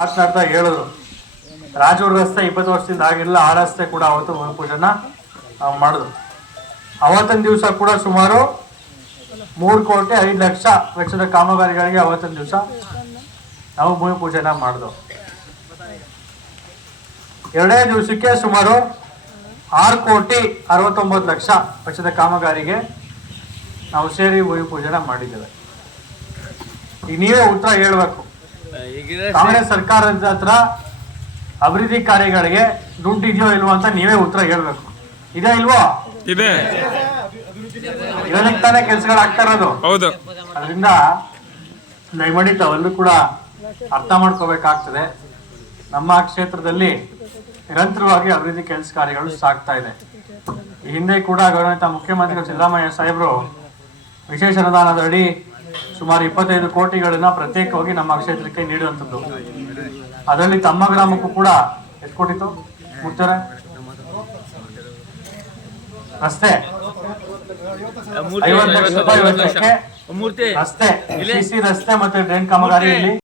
ಮಾತನಾಡ್ತಾ ಹೇಳಿದ್ರು ರಾಜೂರು ರಸ್ತೆ 20 ವರ್ಷದಿಂದ ಆಗಿಲ್ಲ, ಆ ರಸ್ತೆ ಕೂಡ ಅವತ್ತು ಭೂಮಿ ಪೂಜೆನ ಮಾಡಿದ್ರು. ಅವತ್ತಿನ ದಿವಸ ಕೂಡ ಸುಮಾರು 3,05,00,000 ವೆಚ್ಚದ ಕಾಮಗಾರಿಗಳಿಗೆ ಅವತ್ತಿನ ದಿವಸ ನಾವು ಭೂಮಿ ಪೂಜೆನ ಮಾಡಿದ್ವು. ಎರಡನೇ ದಿವಸಕ್ಕೆ ಸುಮಾರು 6,69,00,000 ವೆಚ್ಚದ ಕಾಮಗಾರಿಗೆ ನಾವು ಸೇರಿ ಭೂಮಿ ಪೂಜೆನ ಮಾಡಿದ್ದೇವೆ. ಈಗ ನೀವೇ ಉತ್ತರ ಹೇಳ್ಬೇಕು, ಕಾಂಗ್ರೆಸ್ ಸರ್ಕಾರದ ಹತ್ರ ಅಭಿವೃದ್ಧಿ ಕಾರ್ಯಗಳಿಗೆ ದುಡ್ಡು ಇದೆಯೋ ಇಲ್ವೋ ಅಂತ ನೀವೇ ಉತ್ತರ ಹೇಳ್ಬೇಕು. ಇದೆ ಇಲ್ವೋ? ಇದೆ. ಇದಕ್ಕೆ ತಾನೇ ಕೆಲಸಗಳಾಗ್ತಾ ಇರೋದು. ಹೌದು. ಅದರಿಂದ ದಯಮಾಡಿ ತಾವೆಲ್ಲರೂ ಕೂಡ ಅರ್ಥ ಮಾಡ್ಕೋಬೇಕಾಗ್ತದೆ. ನಮ್ಮ ಕ್ಷೇತ್ರದಲ್ಲಿ ನಿರಂತರವಾಗಿ ಅಭಿವೃದ್ಧಿ ಕೆಲಸ ಕಾರ್ಯಗಳು ಸಾಗ್ತಾ ಇದೆ. ಈ ಹಿಂದೆ ಕೂಡ ಗೌರವಿತ ಮುಖ್ಯಮಂತ್ರಿಗಳು ಸಿದ್ದರಾಮಯ್ಯ ಸಾಹೇಬರು ವಿಶೇಷ ಅನುದಾನದ ಅಡಿ ಸುಮಾರು 25 ಕೋಟಿಗಳನ್ನ ಪ್ರತ್ಯೇಕವಾಗಿ ನಮ್ಮ ಕ್ಷೇತ್ರಕ್ಕೆ ನೀಡುವಂಥದ್ದು. ಅದರಲ್ಲಿ ತಮ್ಮ ಗ್ರಾಮಕ್ಕೂ ಕೂಡ ಎಷ್ಟು ಕೊಟ್ಟಿತ್ತು ಮುಟ್ತಾರೆ? ರಸ್ತೆ 50 ಲಕ್ಷ ರೂಪಾಯಿ ವೆಚ್ಚಕ್ಕೆ ರಸ್ತೆ, ಸಿಸಿ ರಸ್ತೆ ಮತ್ತೆ ಡ್ರೈನ್ ಕಾಮಗಾರಿಯಲ್ಲಿ